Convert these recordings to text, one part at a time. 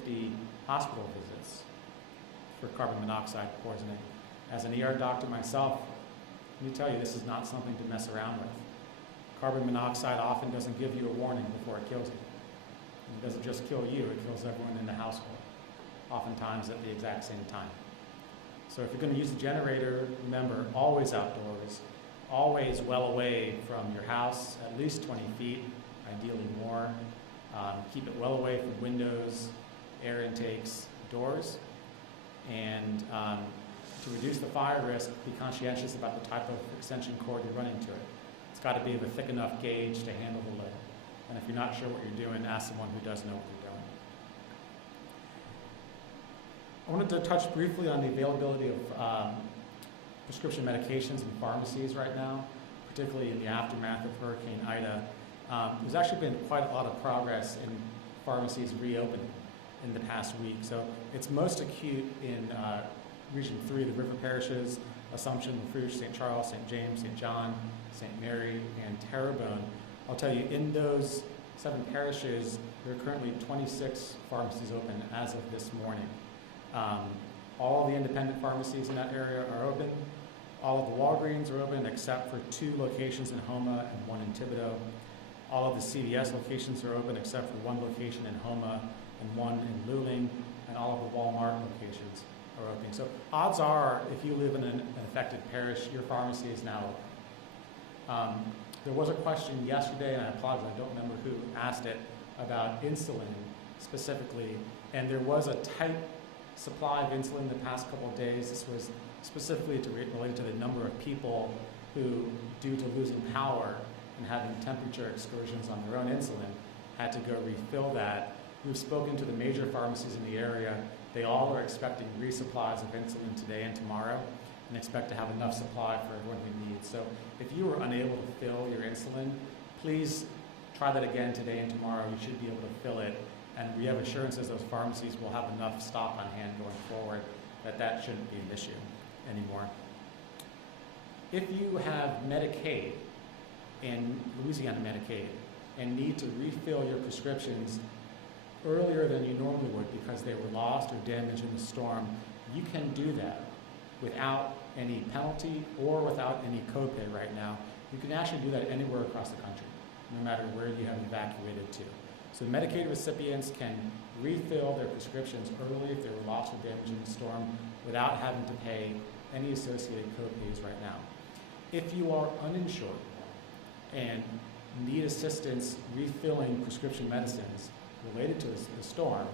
150 hospital visits for carbon monoxide poisoning. As an ER doctor myself, let me tell you, this is not something to mess around with. Carbon monoxide often doesn't give you a warning before it kills you. It doesn't just kill you, it kills everyone in the household, oftentimes at the exact same time. So if you're going to use a generator, remember, always outdoors, always well away from your house, at least 20 feet, ideally more. Keep it well away from windows, air intakes, doors. And to reduce the fire risk, be conscientious about the type of extension cord you're running to it. It's got to be of a thick enough gauge to handle the load. And if you're not sure what you're doing, ask someone who does know what you're doing. I wanted to touch briefly on the availability of prescription medications in pharmacies right now, particularly in the aftermath of Hurricane Ida. There's actually been quite a lot of progress in pharmacies reopening in the past week. So it's most acute in Region 3, the river parishes, Assumption, Lafourche, St. Charles, St. James, St. John, St. Mary, and Terrebonne. I'll tell you, in those 7 parishes, there are currently 26 pharmacies open as of this morning. All the independent pharmacies in that area are open. All of the Walgreens are open except for 2 locations in Houma and 1 in Thibodaux. All of the CVS locations are open except for 1 location in Houma and 1 in Luling, and all of the Walmart locations are open. So odds are, if you live in an affected parish, your pharmacy is now open. There was a question yesterday, and I apologize, I don't remember who asked it, about insulin specifically, and there was a tight supply of insulin the past couple of days. This was specifically related to the number of people who, due to losing power and having temperature excursions on their own insulin, had to go refill that. We've spoken to the major pharmacies in the area. They all are expecting resupplies of insulin today and tomorrow, and expect to have enough supply for everyone who needs. So if you were unable to fill your insulin, please try that again today and tomorrow. You should be able to fill it, and we have assurances those pharmacies will have enough stock on hand going forward that shouldn't be an issue anymore. If you have Medicaid, and Louisiana Medicaid, and need to refill your prescriptions earlier than you normally would because they were lost or damaged in the storm, you can do that without any penalty or without any copay right now. You can actually do that anywhere across the country, no matter where you have evacuated to. So Medicaid recipients can refill their prescriptions early if they were lost or damaged in the storm without having to pay any associated copays right now. If you are uninsured and need assistance refilling prescription medicines related to the storm,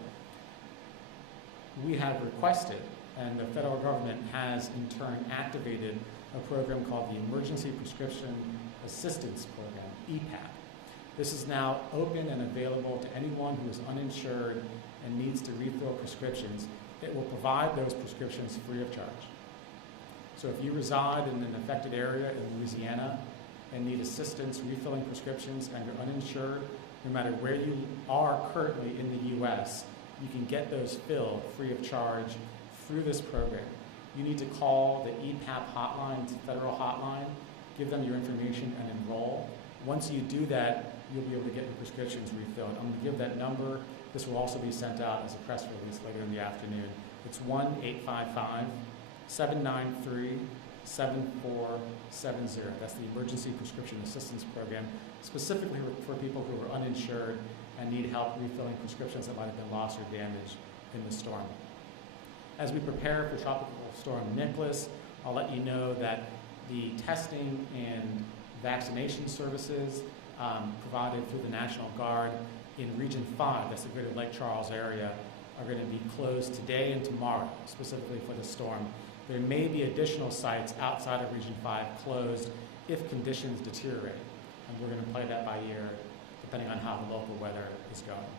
we have requested, and the federal government has in turn activated, a program called the Emergency Prescription Assistance Program, EPAP. This is now open and available to anyone who is uninsured and needs to refill prescriptions. It will provide those prescriptions free of charge. So if you reside in an affected area in Louisiana and need assistance refilling prescriptions and you're uninsured, no matter where you are currently in the U.S., you can get those filled free of charge through this program. You need to call the EPAP hotline, it's a federal hotline, give them your information and enroll. Once you do that, you'll be able to get your prescriptions refilled. I'm going to give that number. This will also be sent out as a press release later in the afternoon. It's 1-855-793-7470. That's the Emergency Prescription Assistance Program, specifically for people who are uninsured and need help refilling prescriptions that might have been lost or damaged in the storm. As we prepare for Tropical Storm Nicholas, I'll let you know that the testing and vaccination services provided through the National Guard in Region 5, that's the greater Lake Charles area, are going to be closed today and tomorrow, specifically for the storm. There may be additional sites outside of Region 5 closed if conditions deteriorate, and we're going to play that by ear depending on how the local weather is going.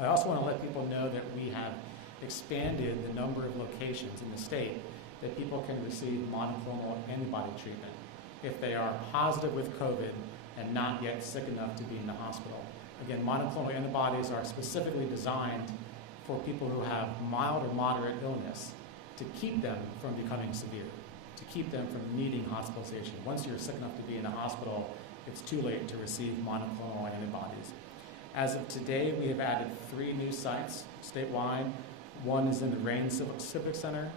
I also want to let people know that we have expanded the number of locations in the state that people can receive monoclonal antibody treatment if they are positive with COVID and not yet sick enough to be in the hospital. Again, monoclonal antibodies are specifically designed for people who have mild or moderate illness to keep them from becoming severe, to keep them from needing hospitalization. Once you're sick enough to be in the hospital, it's too late to receive monoclonal antibodies. As of today, we have added 3 new sites statewide. One is in the Rain Civic Center.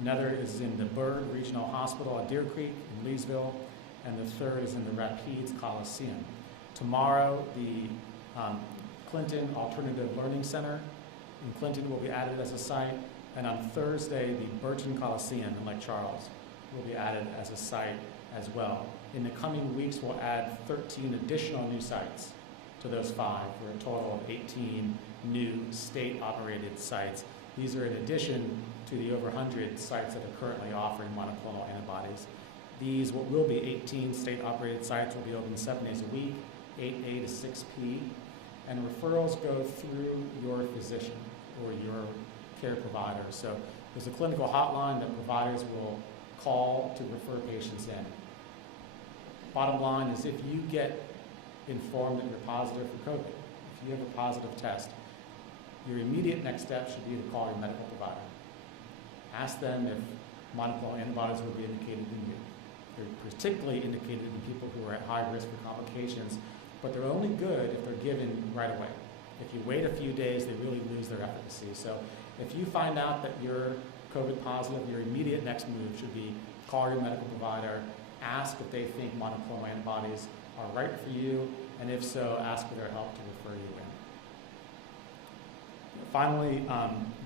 Another is in the Byrd Regional Hospital at Deer Creek in Leesville. And the third is in the Rapides Coliseum. Tomorrow, the Clinton Alternative Learning Center in Clinton will be added as a site. And on Thursday, the Burton Coliseum in Lake Charles will be added as a site as well. In the coming weeks, we'll add 13 additional new sites to those 5 for a total of 18 new state-operated sites. These are in addition to the over 100 sites that are currently offering monoclonal antibodies. These, what will be 18 state-operated sites, will be open 7 days a week, 8A to 6P, and referrals go through your physician or your care provider. So there's a clinical hotline that providers will call to refer patients in. Bottom line is, if you get informed that you're positive for COVID, if you have a positive test, your immediate next step should be to call your medical provider. Ask them if monoclonal antibodies will be indicated in you. They're particularly indicated in people who are at high risk for complications, but they're only good if they're given right away. If you wait a few days, they really lose their efficacy. So if you find out that you're COVID positive, your immediate next move should be call your medical provider, ask if they think monoclonal antibodies are right for you, and if so, ask for their help to refer you in. Finally,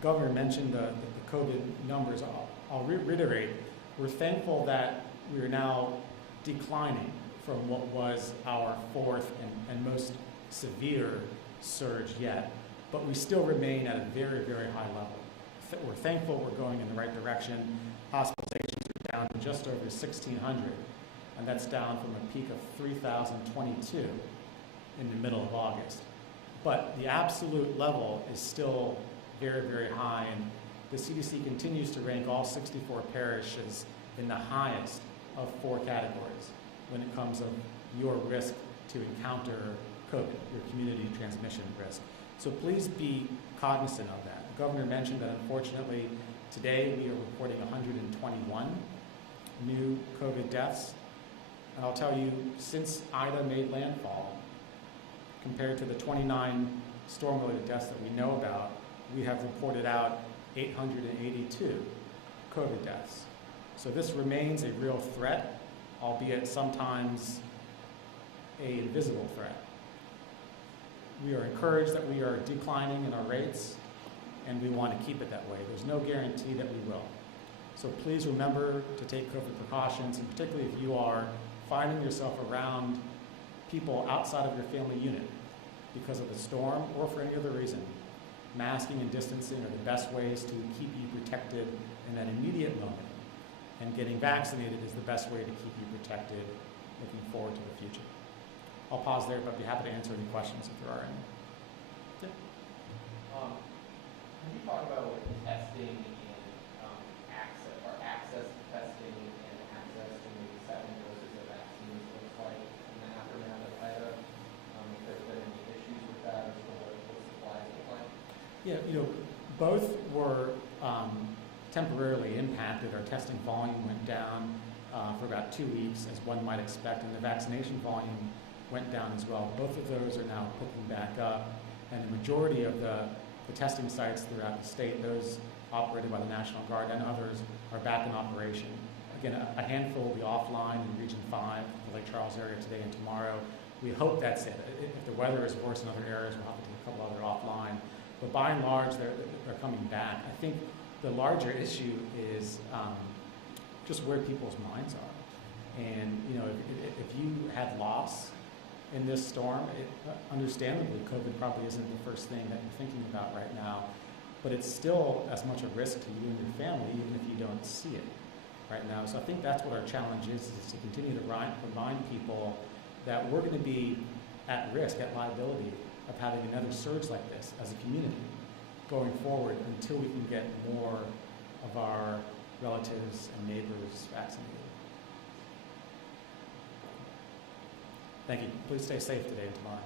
Governor mentioned the COVID numbers. I'll reiterate, we're thankful that we are now declining from what was our 4th and most severe surge yet, but we still remain at a very, very high level. We're thankful we're going in the right direction. Hospitalizations are down to just over 1,600, and that's down from a peak of 3,022 in the middle of August. But the absolute level is still very, very high, and the CDC continues to rank all 64 parishes in the highest of 4 categories when it comes of your risk to encounter COVID, your community transmission risk. So please be cognizant of that. The governor mentioned that unfortunately today we are reporting 121 new COVID deaths. And I'll tell you, since Ida made landfall, compared to the 29 storm-related deaths that we know about, we have reported out 882 COVID deaths. So this remains a real threat, albeit sometimes an invisible threat. We are encouraged that we are declining in our rates, and we want to keep it that way. There's no guarantee that we will. So please remember to take COVID precautions, and particularly if you are finding yourself around people outside of your family unit because of the storm or for any other reason. Masking and distancing are the best ways to keep you protected in that immediate moment. And getting vaccinated is the best way to keep you protected looking forward to the future. I'll pause there, but I'd be happy to answer any questions if there are any. Can you talk about what testing and access to testing and access to maybe 7 doses of vaccines looks like in the aftermath of Ida? If there's been any issues with that, or what supplies look like? Yeah, both were temporarily impacted. Our testing volume went down for about 2 weeks, as one might expect, and the vaccination volume went down as well. Both of those are now picking back up, and the majority of the testing sites throughout the state, those operated by the National Guard and others, are back in operation. Again, a handful will be offline in Region 5, the Lake Charles area today and tomorrow. We hope that's it. If the weather is worse in other areas, we'll have to take a couple other offline. But by and large, they're coming back. I think the larger issue is just where people's minds are. And if you had loss in this storm, understandably, COVID probably isn't the first thing that you're thinking about right now, but it's still as much a risk to you and your family, even if you don't see it right now. So I think that's what our challenge is to continue to remind people that we're going to be at risk, at liability of having another surge like this as a community going forward until we can get more of our relatives and neighbors vaccinated. Thank you. Please stay safe today and tomorrow.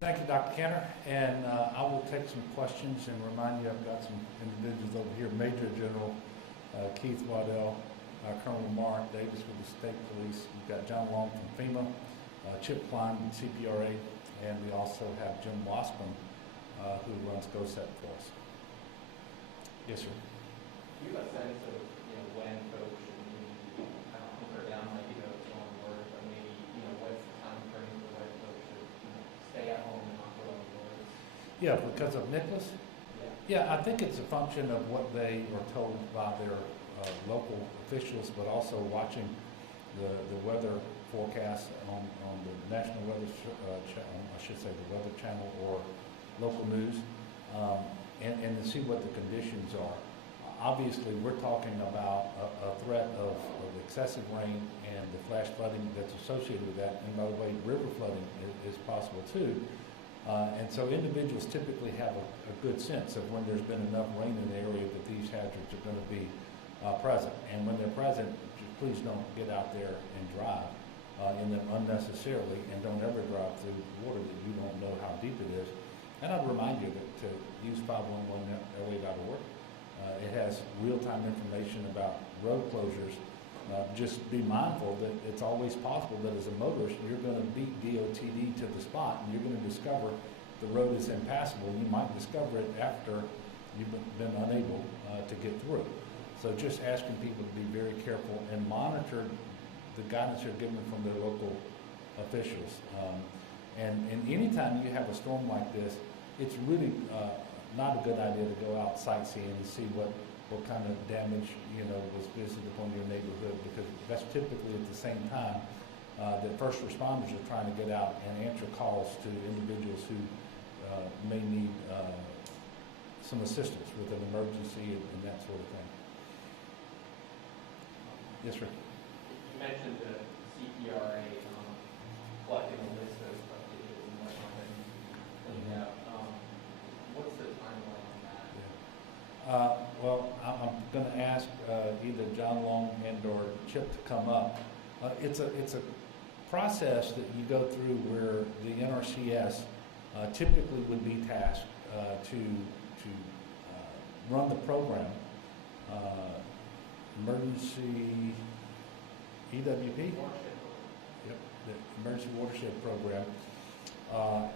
Thank you, Dr. Kenner. And I will take some questions and remind you I've got some individuals over here, Major General Keith Waddell, Colonel Mark Davis with the State Police. We've got John Long from FEMA, Chip Klein with CPRA, and we also have Jim Wascom, who runs Sept for us. Yes, sir. Do you have a sense of, when folks should maybe hunker down, like, it's on work, but maybe, what's the time frame for when folks should, stay at home and not go on board? Yeah, because of Nicholas? Yeah, I think it's a function of what they are told by their local officials, but also watching the weather forecast on the National Weather Channel, I should say the Weather Channel or local news, and to see what the conditions are. Obviously, we're talking about a threat of excessive rain and the flash flooding that's associated with that. And by the way, river flooding is possible too. And so individuals typically have a good sense of when there's been enough rain in the area that these hazards are going to be present. And when they're present, please don't get out there and drive in them unnecessarily, and don't ever drive through water that you don't know how deep it is. And I'd remind you that to use 511LA.org. It has real-time information about road closures. Just be mindful that it's always possible that as a motorist, you're going to beat DOTD to the spot, and you're going to discover the road is impassable. You might discover it after you've been unable to get through. So just asking people to be very careful and monitor the guidance you're given from their local officials. And anytime you have a storm like this, it's really not a good idea to go out sightseeing and see what kind of damage was visited upon your neighborhood, because that's typically at the same time that first responders are trying to get out and answer calls to individuals who may need some assistance with an emergency and that sort of thing. Yes, sir. You mentioned the CPRA collecting a list of digits and whatnot that needs to be cleaned out. What's the timeline on that? Yeah. Well, I'm going to ask either John Long and or Chip to come up. It's a process that you go through where the NRCS typically would be tasked to run the program, emergency EWP. Yep, the emergency watershed program,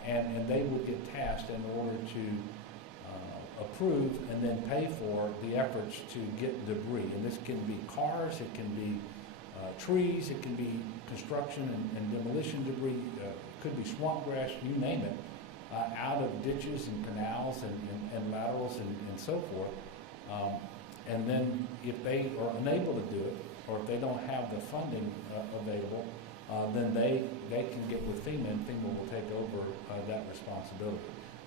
and they would get tasked in order to approve and then pay for the efforts to get debris. And this can be cars, it can be trees, it can be construction and demolition debris, it could be swamp grass, you name it, out of ditches and canals and laterals and so forth. And then if they are unable to do it, or if they don't have the funding available, then they can get with FEMA, and FEMA will take over that responsibility.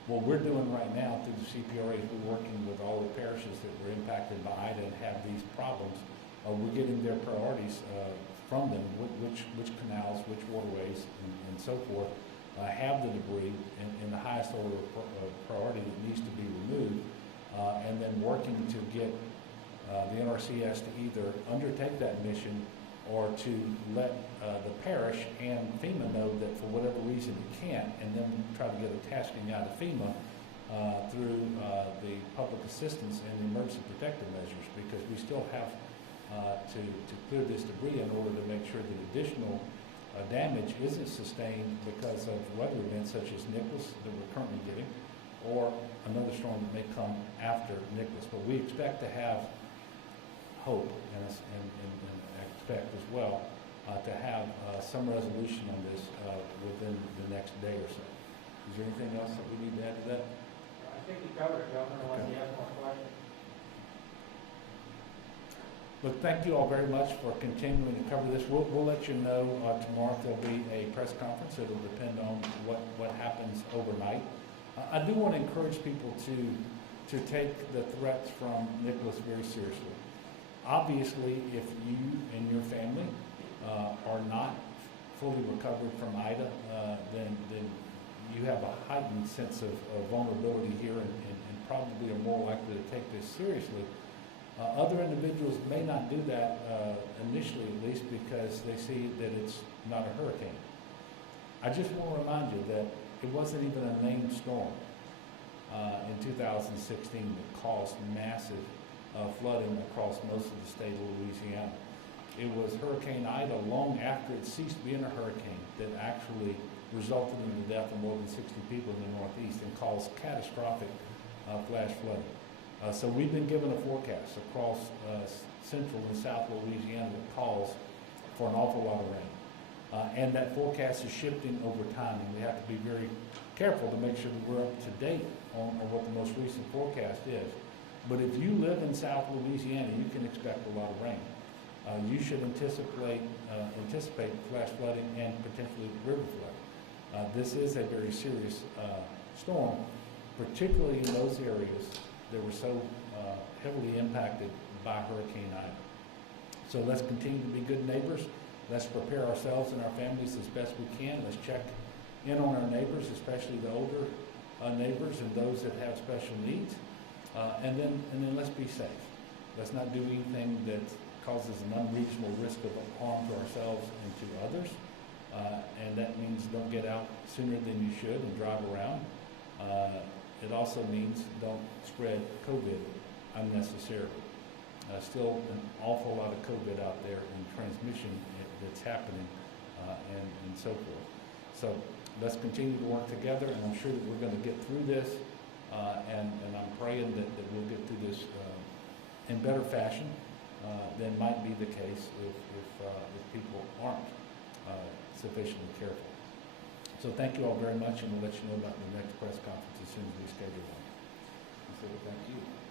What we're doing right now through the CPRA is we're working with all the parishes that were impacted by Ida and have these problems. We're getting their priorities from them, which canals, which waterways, and so forth have the debris in the highest order of priority that needs to be removed, and then working to get the NRCS to either undertake that mission or to let the parish and FEMA know that for whatever reason it can't, and then try to get a tasking out of FEMA through the public assistance and the emergency protective measures, because we still have to clear this debris in order to make sure that additional damage isn't sustained because of weather events such as Nicholas that we're currently getting, or another storm that may come after Nicholas. But we expect to have hope and expect as well to have some resolution on this within the next day or so. Is there anything else that we need to add to that? I think you covered it, Governor, unless you have more questions. Look, thank you all very much for continuing to cover this. We'll let you know tomorrow if there'll be a press conference. It'll depend on what happens overnight. I do want to encourage people to take the threats from Nicholas very seriously. Obviously, if you and your family are not fully recovered from Ida, then you have a heightened sense of vulnerability here and probably are more likely to take this seriously. Other individuals may not do that initially, at least, because they see that it's not a hurricane. I just want to remind you that it wasn't even a named storm in 2016 that caused massive flooding across most of the state of Louisiana. It was Hurricane Ida, long after it ceased being a hurricane, that actually resulted in the death of more than 60 people in the Northeast and caused catastrophic flash flooding. So we've been given a forecast across central and south Louisiana that calls for an awful lot of rain. And that forecast is shifting over time, and we have to be very careful to make sure that we're up to date on what the most recent forecast is. But if you live in South Louisiana, you can expect a lot of rain. You should anticipate flash flooding and potentially river flooding. This is a very serious storm, particularly in those areas that were so heavily impacted by Hurricane Ida. So let's continue to be good neighbors. Let's prepare ourselves and our families as best we can. Let's check in on our neighbors, especially the older neighbors and those that have special needs. And then let's be safe. Let's not do anything that causes an unreasonable risk of harm to ourselves and to others. And that means don't get out sooner than you should and drive around. It also means don't spread COVID unnecessarily. Still an awful lot of COVID out there and transmission that's happening and so forth. So let's continue to work together, and I'm sure that we're going to get through this, and I'm praying that we'll get through this in better fashion than might be the case if people aren't sufficiently careful. So thank you all very much, and we'll let you know about the next press conference as soon as we schedule one. So thank you.